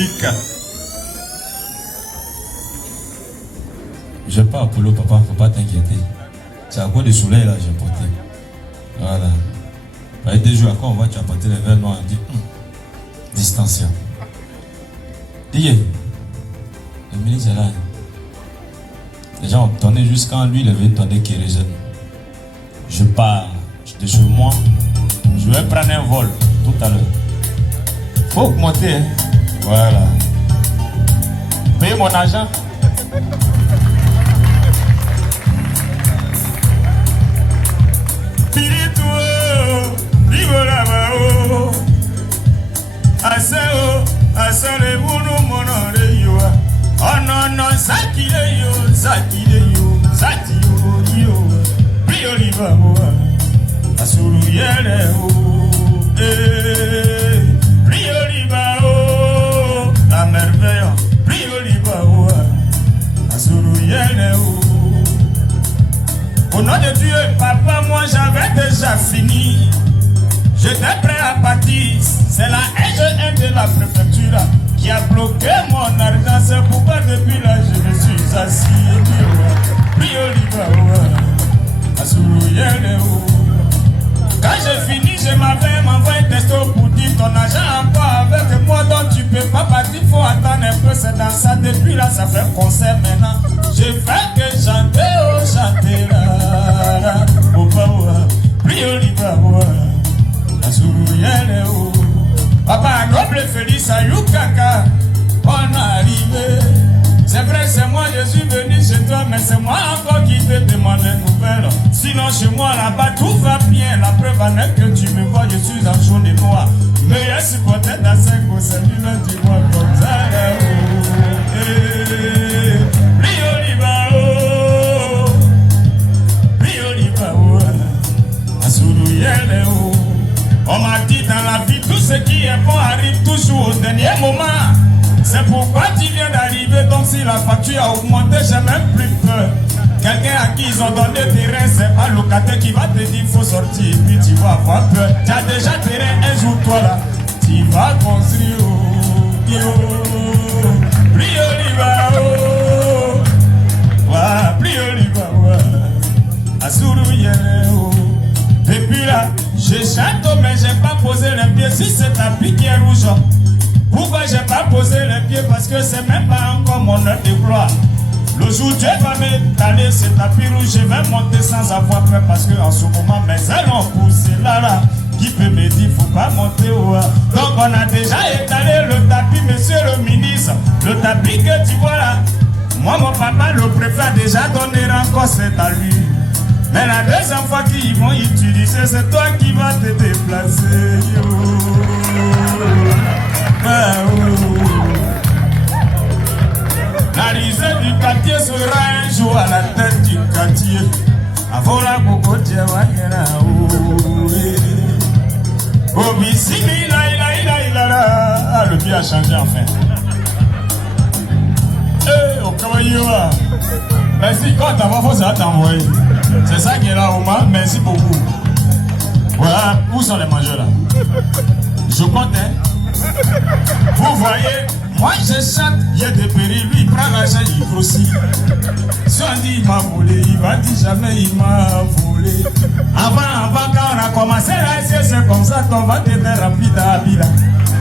public. Je pars pour le papa, faut pas t'inquiéter. C'est à cause du soleil là, j'ai porté. Voilà. Après 2 jours après, on voit que tu as porté les verres noirs. On dit, distanciation. Dis, le ministre est là. Les gens ont tourné jusqu'à lui, il est venu tourner kérosène. Je pars de chez moi. Je vais prendre un vol tout à l'heure. Faut augmenter. Hein? Voilà. Payez mon argent. Oh non, non, Zakile yo, Zati yo, Prio Liba, Asuru Yele, Prio Liba, la merveille, Prio Liba, Asuru Yele. Au nom de Dieu, papa, moi j'avais déjà fini. J'étais prêt à partir. C'est la SGN de la préfecture qui a bloqué mon argent. C'est pourquoi depuis là je me suis assis. Quand j'ai fini, je m'avais envoyé un texto pour dire ton argent encore avec moi, donc tu peux pas partir. Faut attendre un peu, c'est dans ça. Depuis là, ça fait concert maintenant. J'ai fait que chanter, oh chanter là. Oh bah, priorité, Papa noble Félix Ayukaka, on est arrivé. C'est vrai, c'est moi, je suis venu chez toi, mais c'est moi encore qui te demande des nouvelles. Sinon, chez moi là-bas, tout va bien. La preuve en est que tu me vois, je suis en jaune et noir. Meilleur supporter dans 5 au salut, là, tu vois comme ça. On m'a dit dans la vie, tout ce qui est bon arrive toujours au dernier moment. C'est pourquoi tu viens d'arriver, donc si la facture a augmenté, j'ai même plus peur. Quelqu'un à qui ils ont donné terrain, c'est pas le locataire qui va te dire faut sortir, et puis tu vas avoir peur. Tu as déjà terrain, un jour toi là, tu vas construire. Depuis là, je chante mais j'ai pas posé les pieds. Si c'est tapis qui est rouge, pourquoi j'ai pas posé les pieds? Parce que c'est même pas encore mon heure de gloire. Le jour Dieu va m'étaler ce tapis rouge, je vais monter sans avoir peur. Parce que en ce moment mes ailes ont poussé là. Qui peut me dire faut pas monter au haut? Donc on a déjà étalé le tapis, monsieur le ministre. Le tapis que tu vois là, moi mon papa le préfet a déjà donné encore, c'est à lui. Mais la deuxième fois qu'ils vont utiliser, c'est toi qui vas te déplacer. La risée du quartier sera un jour à la tête du quartier. Avant la cocotte, le pied a changé enfin. Au cabayo. Merci, quand ta voix, ça va t'envoyer. C'est ça qui est là, Omar. Merci beaucoup. Voilà, où sont les mangeurs là? Je compte, hein. Vous voyez, moi je chante, il y a des périls, lui il prend l'argent, il grossit. Si on dit il m'a volé, il va dire jamais il m'a volé. Avant, quand on a commencé là, c'est comme ça, ton ventre était rapide à Abila.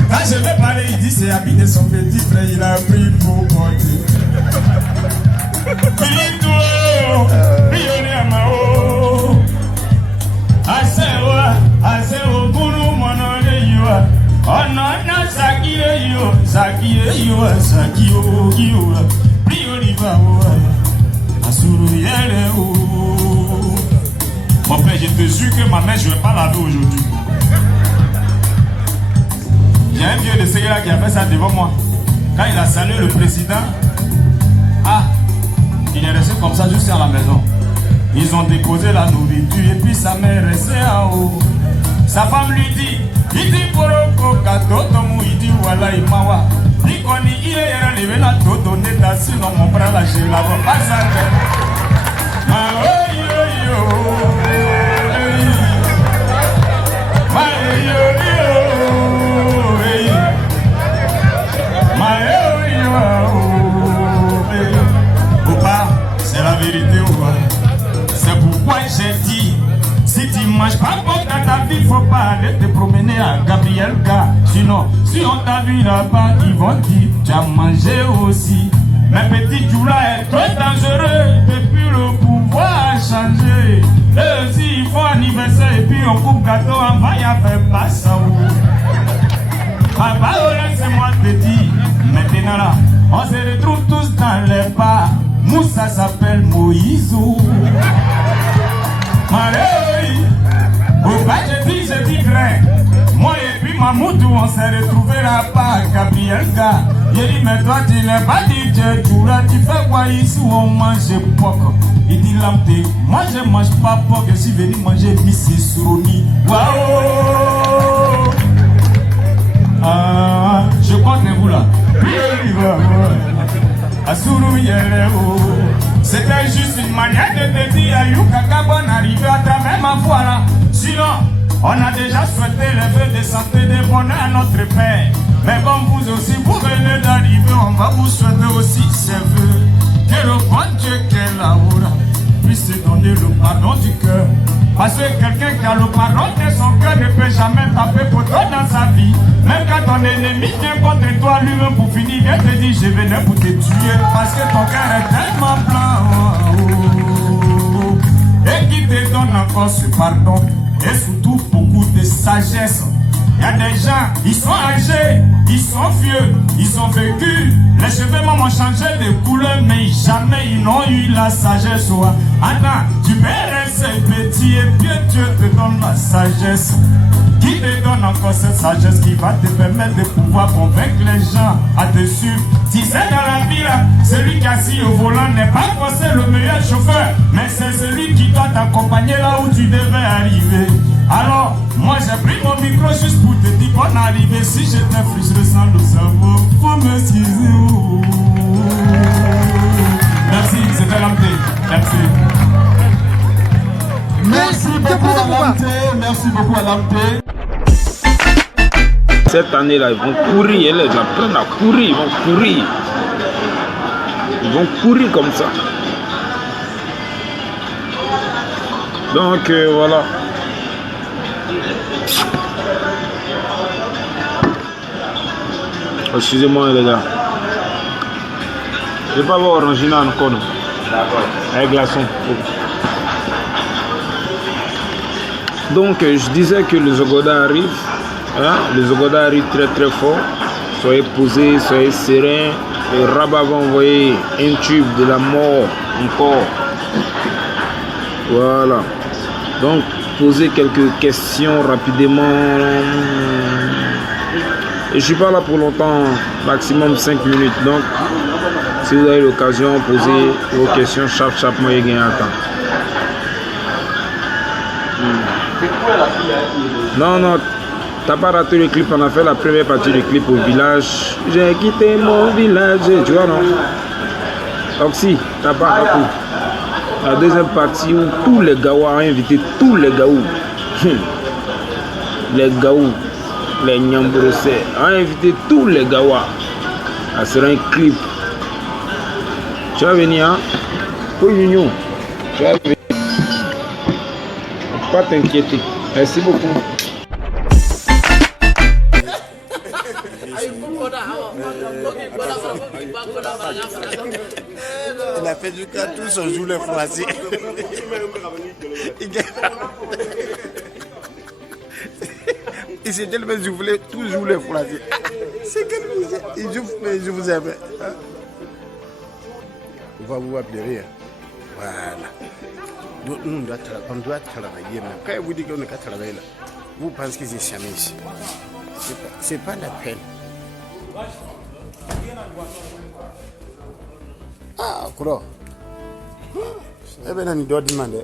Quand je vais parler, il dit c'est Abila, son petit frère, il a pris pour monter. Mon père, je te jure que ma mère, je ne vais pas laver aujourd'hui. Il y a un vieux de Seyla qui a fait ça devant moi. Quand il a salué le président, il est resté comme ça juste à la maison. Ils ont déposé la nourriture et puis sa mère est restée en haut. Sa femme lui dit, il dit poroko katoto mou, il dit voilà il mawa. Il connaît, il est arrivé là, toto neta sinon mon bras là, je la vois pas ça. Ma Sinon, si on t'a vu là-bas, ils vont dire, tu as mangé aussi. Mais petit Djoula est très dangereux depuis le pouvoir a changé. Et aussi, il faut anniversaire et puis on coupe gâteau en va y faire pas ça. Papa, laisse-moi te dire, maintenant là, on se retrouve tous dans les pas. Moussa s'appelle Moïse. Allez, au bas je dis grain. Moi et puis Mamoudou, on s'est retrouvés là-bas, Gabrielga. Il dit, mais toi tu n'es pas DJ Djoula, tu fais quoi ici où on mange porc? Il dit, Lamté, moi je mange pas porc, je suis venu manger Mrs. Suroni. Waouh! Ah, je compte vous là. C'était juste une manière de te dire à Youkaka, bonne arrivée à ta même voix là. Sinon, on a déjà souhaité les vœux de santé, de bonheur à notre Père. Mais comme vous aussi, vous venez d'arriver, on va vous souhaiter aussi ces vœux. Que le bon Dieu qui est là-haut puisse te donner le pardon du cœur. Parce que quelqu'un qui a le pardon de son cœur ne peut jamais taper pour toi dans sa vie. Même quand ton ennemi vient contre toi, lui-même pour finir, vient te dire je venais pour te tuer. Parce que ton cœur est tellement blanc. Et qui te donne encore ce pardon. Et surtout beaucoup de sagesse. Il y a des gens, ils sont âgés, ils sont vieux, ils ont vécu. Les cheveux même ont changé de couleur, mais jamais ils n'ont eu la sagesse. Attends, tu peux rester petit et puis Dieu te donne la sagesse. Qui te donne encore cette sagesse qui va te permettre de pouvoir convaincre les gens à te suivre. Si c'est dans la vie là, celui qui est assis au volant n'est pas forcément le meilleur chauffeur, mais c'est celui qui doit t'accompagner là où tu devais arriver. Alors, moi j'ai pris mon micro juste pour te dire bonne arrivée. Si j'étais frustré sans le savoir, faut m'excuser. Merci, c'était Lamté. Merci. Merci beaucoup à Lamté. Merci beaucoup à Lamté. Cette année-là, ils vont courir, ils apprennent à courir, ils vont courir. Ils vont courir comme ça. Donc voilà. Excusez-moi les gars. Je vais pas voir Orangina encore. Avec glaçon. Donc je disais que le Zogoda arrive. Hein? Le Zogoda arrive très très fort. Soyez posés, soyez sereins. Le rabat va envoyer un tube de la mort encore. Voilà. Donc posez quelques questions rapidement. Et je suis pas là pour longtemps, maximum 5 minutes. Donc si vous avez l'occasion, posez vos questions, chap moi et gagnez un temps. Non, t'as pas raté le clip, on a fait la première partie du clip au village. J'ai quitté mon village, tu vois non? Oxy, t'as pas raté. La deuxième partie où tous les gaouas ont invité tous les gaous. Les gaous, les Nyambrosais ont invité tous les gaouas. Ça sera un clip. Tu vas venir, hein? Pour Union. Tu vas venir. Pas t'inquiéter. Merci beaucoup. Il a fait du cas, tous on joue le français. Il s'est tellement joué, tous jouent le français. C'est quel musique? Il joue, mais je vous aime. On va vous appeler. Voilà. On doit travailler. Quand vous dites qu'on ne peut pas travailler là, vous pensez que c'est jamais ici. C'est pas la peine. Ah, quoi? Eh bien, on doit demander.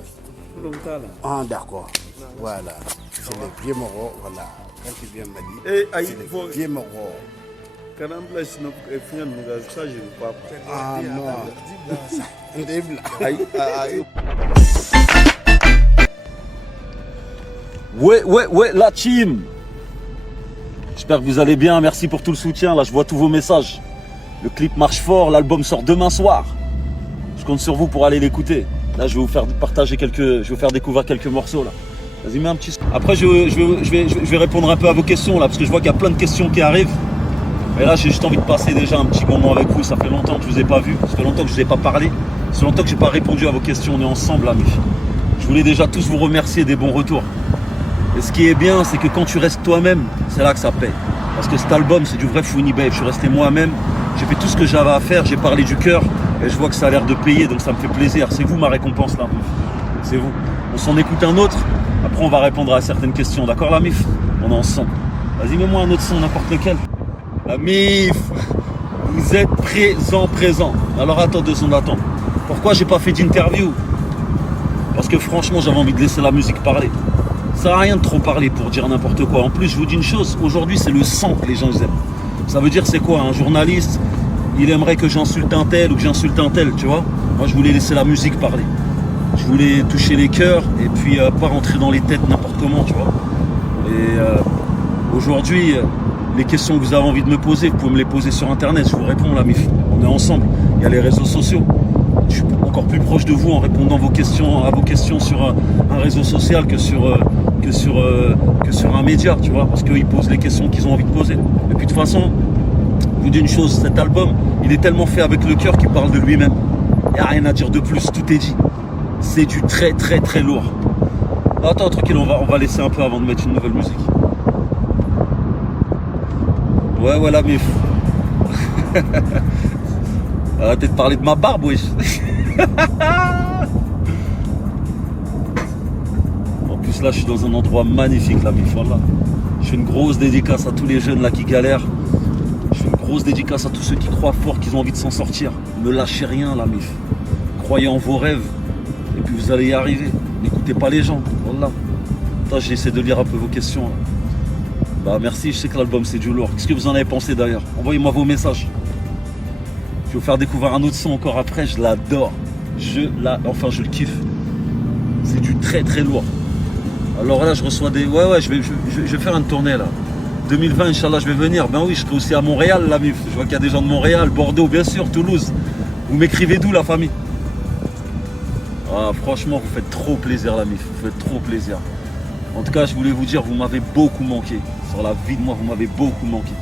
Ah, d'accord. Voilà. C'est le vieux moro. Voilà. Quand tu viens m'a dit. C'est le vieux moro. Ah non. Ouais, la team. J'espère que vous allez bien, merci pour tout le soutien, là je vois tous vos messages. Le clip marche fort, l'album sort demain soir. Je compte sur vous pour aller l'écouter. Là je vais vous faire partager je vais vous faire découvrir quelques morceaux là. Vas-y, mets un petit... Après, je vais répondre un peu à vos questions, là, parce que je vois qu'il y a plein de questions qui arrivent. Et là, j'ai juste envie de passer déjà un petit moment avec vous. Ça fait longtemps que je ne vous ai pas vu. Ça fait longtemps que je ne vous ai pas parlé. Ça fait longtemps que je n'ai pas répondu à vos questions. On est ensemble, amis. Je voulais déjà tous vous remercier des bons retours. Et ce qui est bien, c'est que quand tu restes toi-même, c'est là que ça paie. Parce que cet album, c'est du vrai Funny Babe. Je suis resté moi-même. J'ai fait tout ce que j'avais à faire. J'ai parlé du cœur. Et je vois que ça a l'air de payer. Donc ça me fait plaisir. C'est vous ma récompense, là. C'est vous. On s'en écoute un autre. Après, on va répondre à certaines questions. D'accord, la mif? On est ensemble. Vas-y, mets-moi un autre son, n'importe lequel. La mif, vous êtes présent. Alors attends 2 secondes, attends. Pourquoi j'ai pas fait d'interview? Parce que franchement, j'avais envie de laisser la musique parler. Ça sert à rien de trop parler pour dire n'importe quoi. En plus, je vous dis une chose, aujourd'hui, c'est le sang que les gens aiment. Ça veut dire, c'est quoi? Un journaliste, il aimerait que j'insulte un tel ou que j'insulte un tel, tu vois? Moi, je voulais laisser la musique parler. Je voulais toucher les cœurs et puis pas rentrer dans les têtes n'importe comment, tu vois? Et aujourd'hui... les questions que vous avez envie de me poser, vous pouvez me les poser sur internet, je vous réponds là, mif. On est ensemble. Il y a les réseaux sociaux. Je suis encore plus proche de vous en répondant à vos questions sur un réseau social que sur un média, tu vois, parce qu'ils posent les questions qu'ils ont envie de poser. Et puis de toute façon, je vous dis une chose, cet album, il est tellement fait avec le cœur qu'il parle de lui-même. Il n'y a rien à dire de plus, tout est dit. C'est du très très très lourd. Attends, tranquille, on va laisser un peu avant de mettre une nouvelle musique. Ouais, voilà, mais... Arrêtez de parler de ma barbe, wesh. En plus, là, je suis dans un endroit magnifique, là, mif. Voilà. Je fais une grosse dédicace à tous les jeunes, là, qui galèrent. Je fais une grosse dédicace à tous ceux qui croient fort qu'ils ont envie de s'en sortir. Ne lâchez rien, là, mif. Croyez en vos rêves. Et puis, vous allez y arriver. N'écoutez pas les gens. Voilà. Attends, j'essaie de lire un peu vos questions, là. Bah merci, je sais que l'album c'est du lourd. Qu'est-ce que vous en avez pensé d'ailleurs? Envoyez-moi vos messages. Je vais vous faire découvrir un autre son encore après, je l'adore. Enfin je le kiffe. C'est du très très lourd. Alors là je reçois des... Ouais, je vais faire une tournée là. 2020, Inch'Allah, je vais venir. Ben oui, je serai aussi à Montréal, la mif. Je vois qu'il y a des gens de Montréal, Bordeaux, bien sûr, Toulouse. Vous m'écrivez d'où, la famille? Ah, franchement, vous faites trop plaisir, la mif. Vous faites trop plaisir. En tout cas, je voulais vous dire, vous m'avez beaucoup manqué. Sur la vie de moi, vous m'avez beaucoup manqué.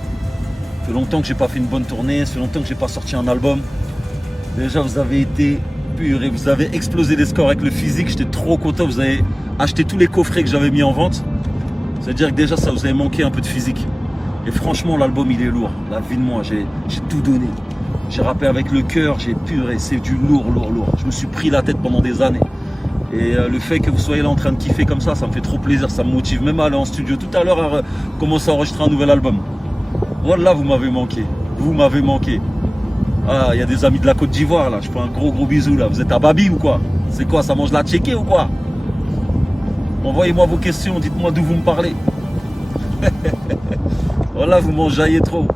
Ça fait longtemps que j'ai pas fait une bonne tournée, ça fait longtemps que j'ai pas sorti un album. Déjà, vous avez été pur et vous avez explosé les scores avec le physique. J'étais trop content. Vous avez acheté tous les coffrets que j'avais mis en vente. C'est-à-dire que déjà, ça vous avait manqué un peu de physique. Et franchement, l'album, il est lourd. La vie de moi, j'ai tout donné. J'ai rappé avec le cœur, j'ai puré. C'est du lourd. Je me suis pris la tête pendant des années. Et le fait que vous soyez là en train de kiffer comme ça me fait trop plaisir, ça me motive même à aller en studio tout à l'heure à commencer à enregistrer un nouvel album. Voilà, vous m'avez manqué. Ah, il y a des amis de la Côte d'Ivoire là, je fais un gros bisou là. Vous êtes à Babi ou quoi? C'est quoi, ça mange la tchéké ou quoi? Envoyez-moi vos questions, dites-moi d'où vous me parlez. Voilà, vous m'enjaillez trop.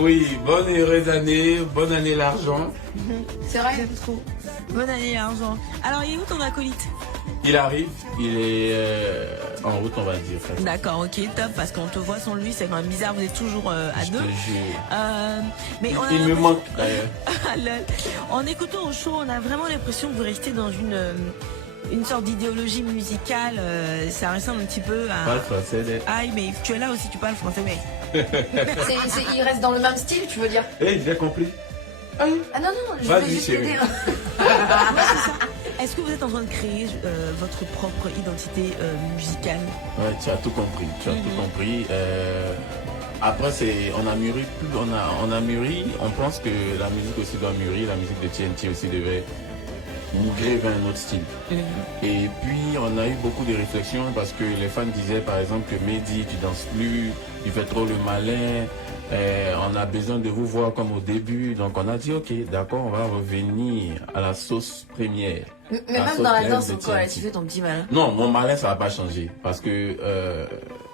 Oui, bonne et heureuse année, bonne année l'argent. C'est vrai, trop. Bonne année l'argent. Alors, il est où ton acolyte? Il arrive, il est en route, on va dire. D'accord, ok, top, parce qu'on te voit sans lui, c'est quand même bizarre, vous êtes toujours à Je deux. te jure. Mais on Il me manque d'ailleurs. En écoutant au show, on a vraiment l'impression que vous restez dans une sorte d'idéologie musicale. Ça ressemble un petit peu à... Pas le français. Ah, mais tu es là aussi, tu parles français, mais... Il reste dans le même style, tu veux dire? Eh, j'ai compris. Ah non, je veux Vas-y, juste chérie. t'aider. Est-ce que vous êtes en train de créer votre propre identité musicale? Ouais, tu as tout compris. Tout compris. Après, on a mûri. On pense que la musique aussi doit mûrir. La musique de TNT aussi devait migrer vers un autre style. Et puis, on a eu beaucoup de réflexions parce que les fans disaient, par exemple, que Mehdi, tu danses plus, tu fais trop le malin. On a besoin de vous voir comme au début. Donc, on a dit, ok, d'accord, on va revenir à la sauce première. Mais même dans la danse, encore, tu fais ton petit malin. Non, mon malin, ça va pas changer. Parce que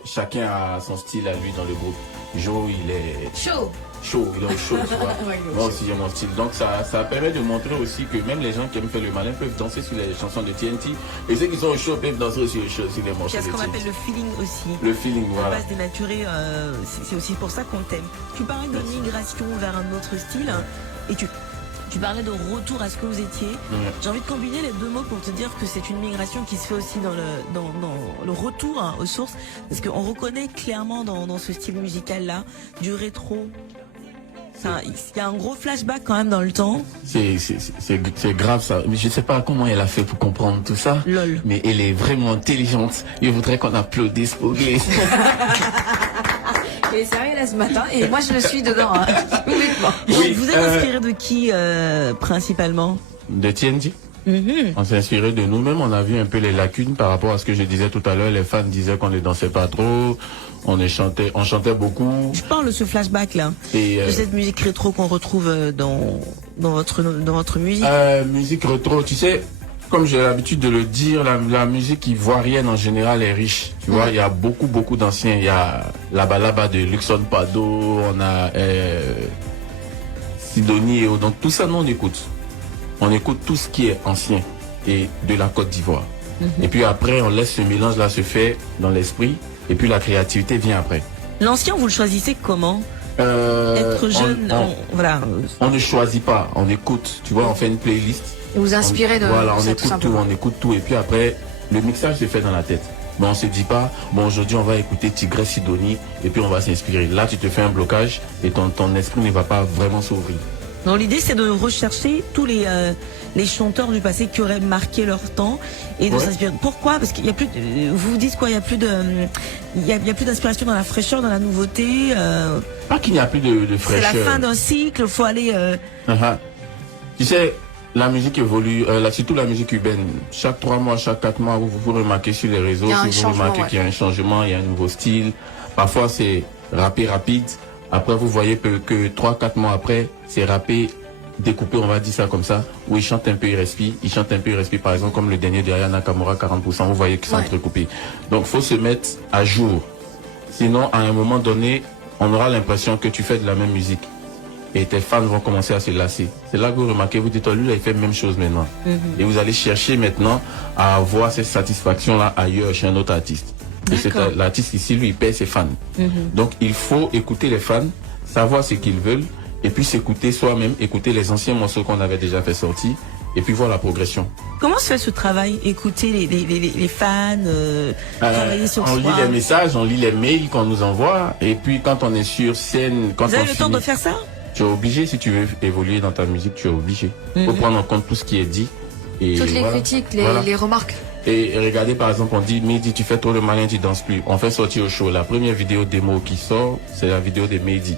chacun a son style à lui dans le groupe. Joe, il est chaud, il est chaud, tu vois. Moi aussi, j'ai mon style. Donc, ça permet de montrer aussi que même les gens qui aiment faire le malin peuvent danser sur les chansons de TNT. Et ceux qui sont au show peuvent danser sur les morceaux de TNT. C'est ce qu'on appelle le feeling aussi. Le feeling, voilà. La base dénaturée, c'est aussi pour ça qu'on t'aime. Tu parlais de migration vers un autre style et tu Tu parlais de retour à ce que vous étiez. J'ai envie de combiner les deux mots pour te dire que c'est une migration qui se fait aussi dans le retour aux sources. Parce qu'on reconnaît clairement dans ce style musical-là du rétro. Il y a un gros flashback quand même dans le temps. C'est grave ça. Mais je sais pas comment elle a fait pour comprendre tout ça. Lol. Mais elle est vraiment intelligente. Je voudrais qu'on applaudisse pour Grace. Il est sérieux là ce matin et moi je le suis dedans. Hein. Oui, vous êtes inspiré de qui principalement? De TNT. On s'est inspiré de nous-mêmes. On a vu un peu les lacunes par rapport à ce que je disais tout à l'heure. Les fans disaient qu'on ne dansait pas trop. On chantait beaucoup. Je parle de ce flashback là, de cette musique rétro qu'on retrouve dans votre musique. Musique rétro, tu sais, comme j'ai l'habitude de le dire, la musique ivoirienne en général est riche. Tu vois, il y a beaucoup d'anciens. Il y a la balaba de Luxon Pado, on a Sidonie et donc tout ça, nous on écoute. On écoute tout ce qui est ancien et de la Côte d'Ivoire. Et puis après, on laisse ce mélange-là se faire dans l'esprit. Et puis la créativité vient après. L'ancien, vous le choisissez comment? Être jeune, voilà. On ne choisit pas, on écoute. Tu vois, on fait une playlist. Et vous inspirez de voilà, ça, on écoute tout. Et puis après, le mixage se fait dans la tête. Mais on se dit pas, bon aujourd'hui on va écouter Tigresse Sidonie et puis on va s'inspirer. Là, tu te fais un blocage et ton esprit ne va pas vraiment s'ouvrir. Donc l'idée c'est de rechercher tous les chanteurs du passé qui auraient marqué leur temps et de s'inspirer. Pourquoi? Parce qu'il y a plus vous dites quoi? Il y a plus d'inspiration dans la fraîcheur, dans la nouveauté. Pas qu'il n'y a plus de fraîcheur. C'est la fin d'un cycle, faut aller. Tu sais, la musique évolue, surtout la musique urbaine. Chaque 3 mois, chaque 4 mois, vous remarquez sur les réseaux, si vous remarquez qu'il y a un changement, il y a un nouveau style. Parfois c'est rappé rapide. Après, vous voyez que 3-4 mois après, c'est rappé, découpé, on va dire ça comme ça, où ils chantent un peu, ils respirent. Par exemple, comme le dernier de Aya Nakamura, 40%, vous voyez qu'ils sont entrecoupés. Donc, faut se mettre à jour. Sinon, à un moment donné, on aura l'impression que tu fais de la même musique. Et tes fans vont commencer à se lasser. C'est là que vous remarquez, vous dites, oh, lui, là, il fait la même chose maintenant. Et vous allez chercher maintenant à avoir cette satisfaction-là ailleurs, chez un autre artiste. Et l'artiste ici, lui, il paie ses fans. Donc, il faut écouter les fans, savoir ce qu'ils veulent, et puis s'écouter soi-même, écouter les anciens morceaux qu'on avait déjà fait sortir, et puis voir la progression. Comment se fait ce travail? Écouter les fans, travailler sur soi. On lit les messages, on lit les mails qu'on nous envoie, et puis quand on est sur scène... Quand vous avez le temps de faire ça? Tu es obligé, si tu veux évoluer dans ta musique, tu es obligé. Il faut prendre en compte tout ce qui est dit. Et toutes les critiques, les remarques. Et regardez, par exemple, on dit, Mehdi, tu fais trop le malin, tu danses plus. On fait sortir au show. La première vidéo démo qui sort, c'est la vidéo de Mehdi.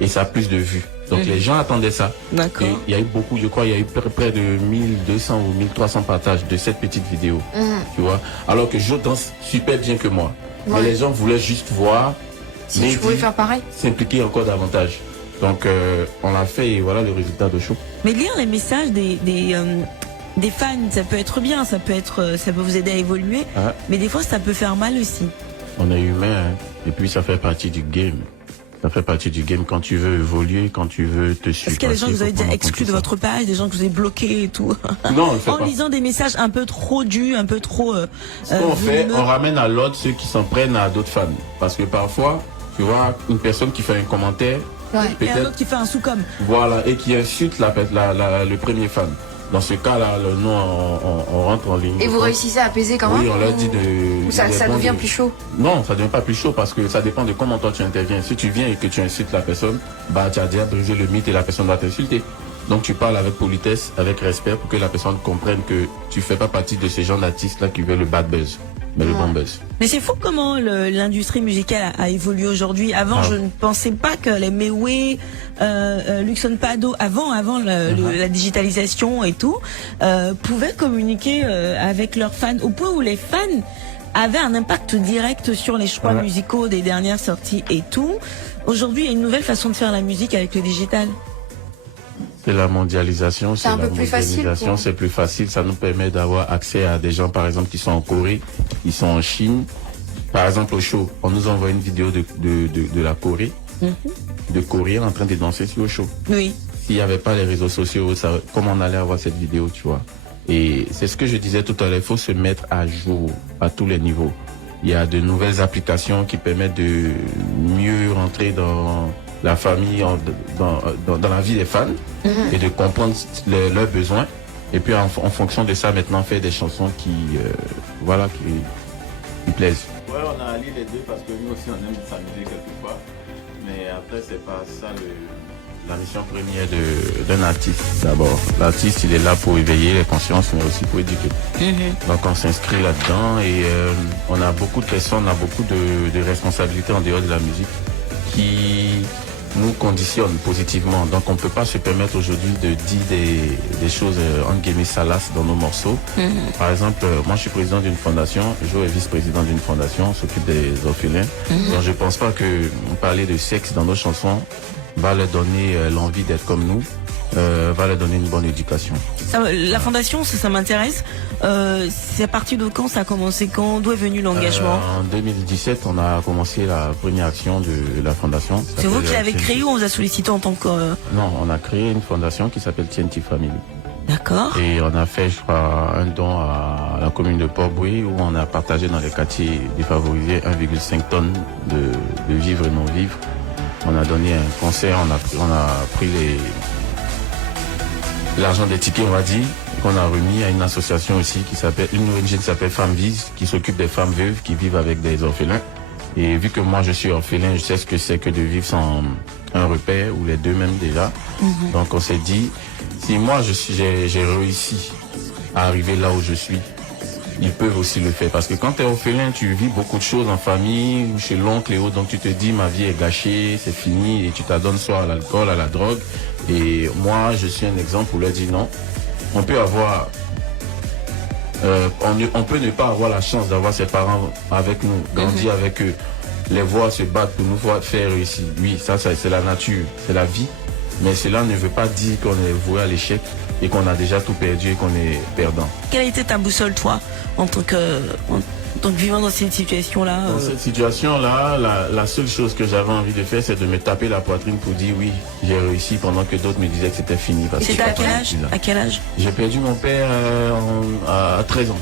Et ça a plus de vues. Donc les gens attendaient ça. D'accord. Et il y a eu beaucoup, je crois, il y a eu près de 1200 ou 1300 partages de cette petite vidéo. Tu vois. Alors que je danse super bien que moi. Mais les gens voulaient juste voir. Si Mehdi, tu pouvais faire pareil. S'impliquer encore davantage. Donc on l'a fait et voilà le résultat de show. Mais lire les messages des fans, ça peut être bien, ça peut vous aider à évoluer, mais des fois ça peut faire mal aussi. On est humain, hein, et puis ça fait partie du game. Ça fait partie du game quand tu veux évoluer, quand tu veux te suivre. Est-ce qu'il y a des gens que vous avez déjà exclus de votre page, des gens que vous avez bloqués et tout? Non, en lisant des messages un peu trop durs, un peu trop... Ce qu'on fait, on ramène à l'ordre ceux qui s'en prennent à d'autres fans. Parce que parfois, tu vois, une personne qui fait un commentaire, et un autre qui fait un sous-com. Voilà, et qui insulte le premier fan. Dans ce cas-là, nous, on rentre en ligne. Et vous réussissez à apaiser quand même? Oui, on leur dit de... Ou ça devient plus chaud? Non, ça devient pas plus chaud parce que ça dépend de comment toi tu interviens. Si tu viens et que tu insultes la personne, bah tu as déjà brisé le mythe et la personne va t'insulter. Donc tu parles avec politesse, avec respect pour que la personne comprenne que tu fais pas partie de ces gens d'artistes-là qui veulent le bad buzz, mais le bon buzz. Mais c'est fou comment l'industrie musicale a évolué aujourd'hui. Avant, je ne pensais pas que les Mewé, Luxon Pado, avant la digitalisation et tout, pouvaient communiquer avec leurs fans, au point où les fans avaient un impact direct sur les choix musicaux des dernières sorties et tout. Aujourd'hui, il y a une nouvelle façon de faire la musique avec le digital. C'est la mondialisation, c'est un peu plus facile. C'est plus facile, ça nous permet d'avoir accès à des gens, par exemple, qui sont en Corée, qui sont en Chine. Par exemple, au show, on nous envoie une vidéo de la Corée, de Coréens en train de danser sur le show. Oui. S'il n'y avait pas les réseaux sociaux, comment on allait avoir cette vidéo, tu vois? Et c'est ce que je disais tout à l'heure, il faut se mettre à jour à tous les niveaux. Il y a de nouvelles applications qui permettent de mieux rentrer dans la famille dans la vie des fans et de comprendre leurs besoins. Et puis en fonction de ça, maintenant, faire des chansons qui plaisent. Ouais, on a allié les deux parce que nous aussi, on aime s'amuser quelquefois. Mais après, c'est pas ça la mission première d'un artiste. D'abord, l'artiste, il est là pour éveiller les consciences, mais aussi pour éduquer. Donc on s'inscrit là-dedans et on a beaucoup de personnes, on a beaucoup de responsabilités en dehors de la musique qui nous conditionnent positivement. Donc on ne peut pas se permettre aujourd'hui de dire des choses entre guillemets salaces dans nos morceaux. Par exemple, moi je suis président d'une fondation, Jo est vice-président d'une fondation, on s'occupe des orphelins. Donc je ne pense pas que parler de sexe dans nos chansons va leur donner l'envie d'être comme nous, va leur donner une bonne éducation. La fondation, ça m'intéresse. C'est à partir de quand ça a commencé? Quand? D'où est venu l'engagement? En 2017, on a commencé la première action de la fondation. C'est vous qui l'avez créée ou on vous a sollicité en tant que... Non, on a créé une fondation qui s'appelle TNT Family. D'accord. Et on a fait, je crois, un don à la commune de Port-Bouilly où on a partagé dans les quartiers défavorisés 1,5 tonnes de vivres et non-vivres. On a donné un concert, on a pris l'argent des tickets, on va dire, qu'on a remis à une association aussi une ONG qui s'appelle Femmes Vives, qui s'occupe des femmes veuves qui vivent avec des orphelins. Et vu que moi je suis orphelin, je sais ce que c'est que de vivre sans un repère, ou les deux même déjà. Donc on s'est dit, si moi j'ai réussi à arriver là où je suis, ils peuvent aussi le faire. Parce que quand tu es orphelin, tu vis beaucoup de choses en famille, ou chez l'oncle et autres, donc tu te dis ma vie est gâchée, c'est fini, et tu t'adonnes soit à l'alcool, à la drogue. Et moi, je suis un exemple où leur dit non. On peut avoir, on peut ne pas avoir la chance d'avoir ses parents avec nous, grandir avec eux, les voir se battre pour nous faire réussir. Oui, ça c'est la nature, c'est la vie. Mais cela ne veut pas dire qu'on est voué à l'échec et qu'on a déjà tout perdu et qu'on est perdant. Quelle a été ta boussole, toi, en tant que vivant dans cette situation-là Dans cette situation-là, la seule chose que j'avais envie de faire, c'est de me taper la poitrine pour dire oui, j'ai réussi, pendant que d'autres me disaient que c'était fini. C'était à quel âge? J'ai perdu mon père à 13 ans.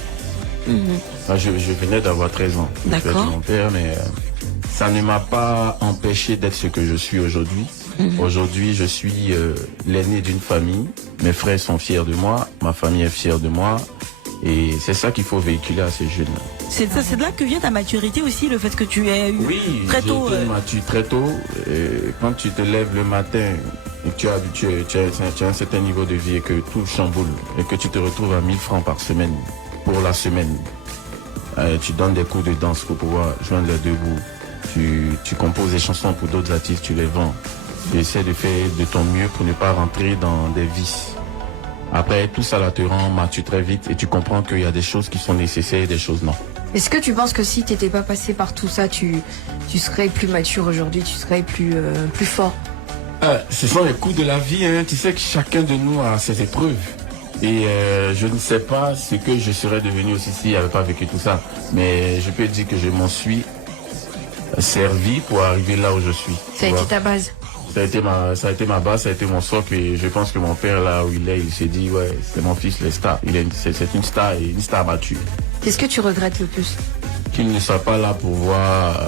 Enfin, je venais d'avoir 13 ans. J'ai perdu mon père, mais ça ne m'a pas empêché d'être ce que je suis aujourd'hui. Aujourd'hui, je suis l'aîné d'une famille. Mes frères sont fiers de moi, ma famille est fière de moi. Et c'est ça qu'il faut véhiculer à ces jeunes. C'est de là que vient ta maturité aussi, le fait que tu aies eu très tôt. Oui, j'ai été mature très tôt. Quand tu te lèves le matin et que tu as un certain niveau de vie et que tout chamboule et que tu te retrouves à 1000 francs par semaine pour la semaine, tu donnes des cours de danse pour pouvoir joindre les deux bouts. Tu composes des chansons pour d'autres artistes, tu les vends. Tu essaies de faire de ton mieux pour ne pas rentrer dans des vices. Après, tout ça là te rend mature très vite et tu comprends qu'il y a des choses qui sont nécessaires et des choses non. Est-ce que tu penses que si tu n'étais pas passé par tout ça, tu serais plus mature aujourd'hui, tu serais plus fort? Ce sont les coups de la vie, hein. Tu sais que chacun de nous a ses épreuves. Et je ne sais pas ce que je serais devenu aussi s'il n'avais pas vécu tout ça. Mais je peux dire que je m'en suis servi pour arriver là où je suis. Ça a été ta base? Ça a été ma base, ça a été mon socle. Et je pense que mon père, là où il est, il s'est dit, ouais, c'est mon fils, les stars. C'est une star et une star battue. Qu'est-ce que tu regrettes le plus? Qu'il ne soit pas là pour voir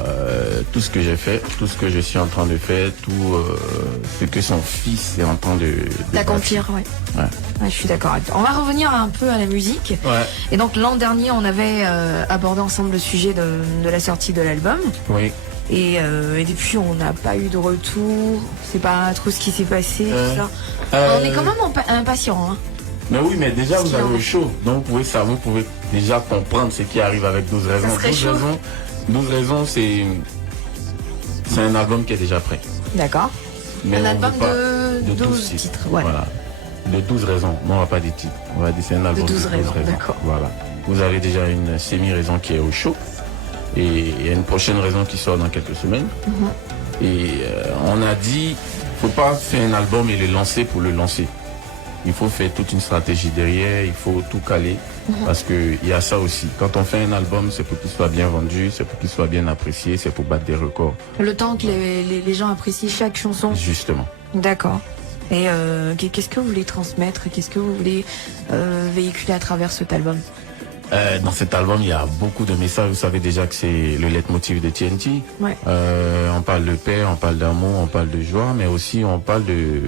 tout ce que j'ai fait, tout ce que je suis en train de faire, tout ce que son fils est en train de d'accomplir. Ouais, je suis d'accord avec toi. On va revenir un peu à la musique. Ouais. Et donc l'an dernier, on avait abordé ensemble le sujet de la sortie de l'album. Oui. Et depuis, on n'a pas eu de retour. C'est pas trop ce qui s'est passé, tout ça. On est quand même impatients. Hein. Mais oui, mais déjà, vous avez chaud. Donc, vous pouvez déjà comprendre ce qui arrive avec 12 raisons. 12 raisons, c'est un album qui est déjà prêt. D'accord. Un album de 12 titres. Ouais. Voilà. De 12 raisons. Non, on va pas des titres. On va dire c'est un album de 12 raisons. D'accord. Voilà. Vous avez déjà une semi-raison qui est au chaud. Et il y a une prochaine raison qui sort dans quelques semaines. Et on a dit, faut pas faire un album et le lancer pour le lancer. Il faut faire toute une stratégie derrière, il faut tout caler. Parce qu'il y a ça aussi. Quand on fait un album, c'est pour qu'il soit bien vendu, c'est pour qu'il soit bien apprécié, c'est pour battre des records. Le temps que les gens apprécient chaque chanson. Justement. D'accord. Et qu'est-ce que vous voulez transmettre? Qu'est-ce que vous voulez véhiculer à travers cet album? Dans cet album, il y a beaucoup de messages. Vous savez déjà que c'est le leitmotiv de TNT. Ouais. On parle de paix, on parle d'amour, on parle de joie, mais aussi on parle de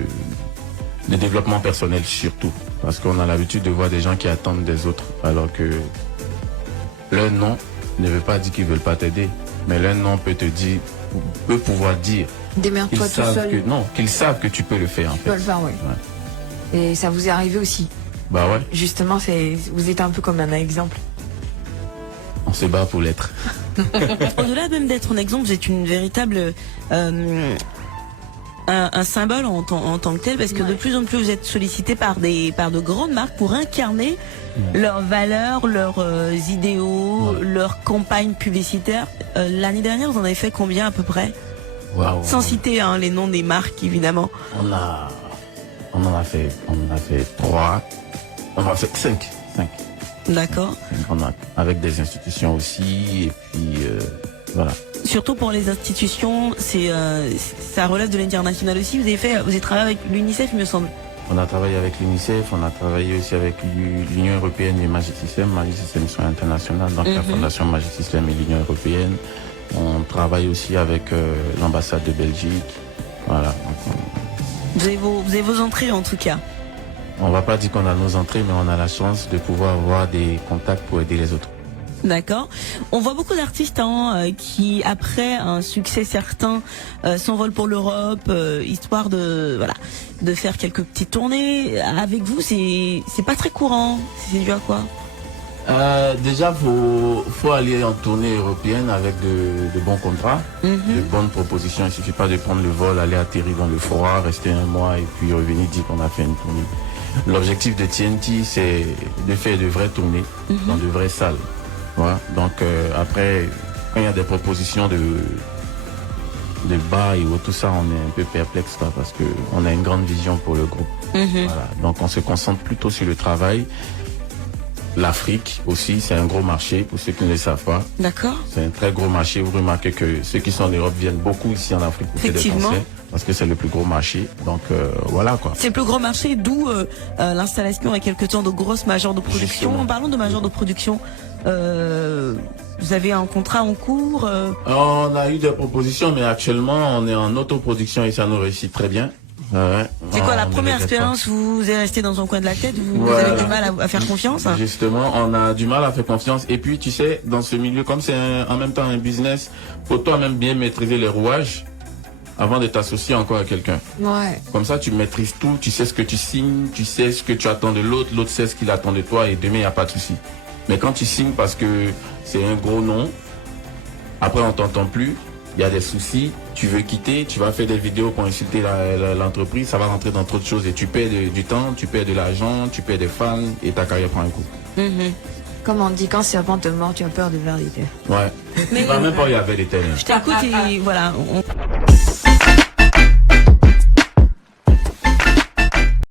développement personnel surtout. Parce qu'on a l'habitude de voir des gens qui attendent des autres, alors que leur non ne veut pas dire qu'ils ne veulent pas t'aider. Mais leur non peut pouvoir dire démerde-toi tout seul. Qu'ils savent que tu peux le faire. En fait. Tu peux le faire, oui. Ouais. Et ça vous est arrivé aussi. Bah ouais. Justement, vous êtes un peu comme un exemple. On se bat pour l'être. Au-delà même d'être un exemple, vous êtes une véritable un symbole en tant que tel, parce que de plus en plus vous êtes sollicité par de grandes marques pour incarner leurs valeurs, leurs idéaux, leurs campagnes publicitaires. L'année dernière, vous en avez fait combien à peu près? Sans citer les noms des marques, évidemment. On en a fait 3. On a fait 5. D'accord. Avec des institutions aussi, et puis voilà. Surtout pour les institutions, ça relève de l'international aussi. Vous avez travaillé avec l'UNICEF, il me semble. On a travaillé avec l'UNICEF, on a travaillé aussi avec l'Union Européenne et Magic System. Magic System sont internationales, donc la Fondation Magic System et l'Union Européenne. On travaille aussi avec l'ambassade de Belgique. Voilà. Vous avez vos entrées en tout cas. On va pas dire qu'on a nos entrées, mais on a la chance de pouvoir avoir des contacts pour aider les autres. D'accord. On voit beaucoup d'artistes qui, après un succès certain, s'envolent pour l'Europe, histoire de faire quelques petites tournées. Avec vous, c'est pas très courant. C'est dû à quoi? Déjà, faut aller en tournée européenne avec de bons contrats, de bonnes propositions. Il suffit pas de prendre le vol, aller atterrir dans le froid, rester un mois et puis revenir dire qu'on a fait une tournée. L'objectif de TNT, c'est de faire de vraies tournées dans de vraies salles. Voilà. Donc après, quand il y a des propositions de bas et tout ça, on est un peu perplexe parce que on a une grande vision pour le groupe. Voilà. Donc on se concentre plutôt sur le travail. L'Afrique aussi, c'est un gros marché pour ceux qui ne le savent pas. D'accord. C'est un très gros marché. Vous remarquez que ceux qui sont en Europe viennent beaucoup ici en Afrique pour faire des concerts parce que c'est le plus gros marché. Donc voilà quoi. C'est le plus gros marché, d'où l'installation il y a quelques temps de grosses majors de production. Justement. En parlant de majors de production, vous avez un contrat en cours On a eu des propositions, mais actuellement on est en autoproduction et ça nous réussit très bien. Ouais. C'est quoi la première expérience? Vous êtes resté dans un coin de la tête? Vous avez du mal à faire confiance? Justement, on a du mal à faire confiance. Et puis, tu sais, dans ce milieu, comme c'est en même temps un business, faut toi-même bien maîtriser les rouages avant de t'associer encore à quelqu'un. Ouais. Comme ça, tu maîtrises tout, tu sais ce que tu signes, tu sais ce que tu attends de l'autre, l'autre sait ce qu'il attend de toi et demain, il n'y a pas de souci. Mais quand tu signes parce que c'est un gros nom, après, on t'entend plus. Il y a des soucis, tu veux quitter, tu vas faire des vidéos pour insulter l'entreprise, ça va rentrer dans trop de choses et tu perds du temps, tu perds de l'argent, tu perds des fans et ta carrière prend un coup. Comme on dit, quand le serpent te mord, tu as peur de verre d'été. Ouais. Mais tu vas même pas y avoir des thèmes. Je t'écoute et voilà.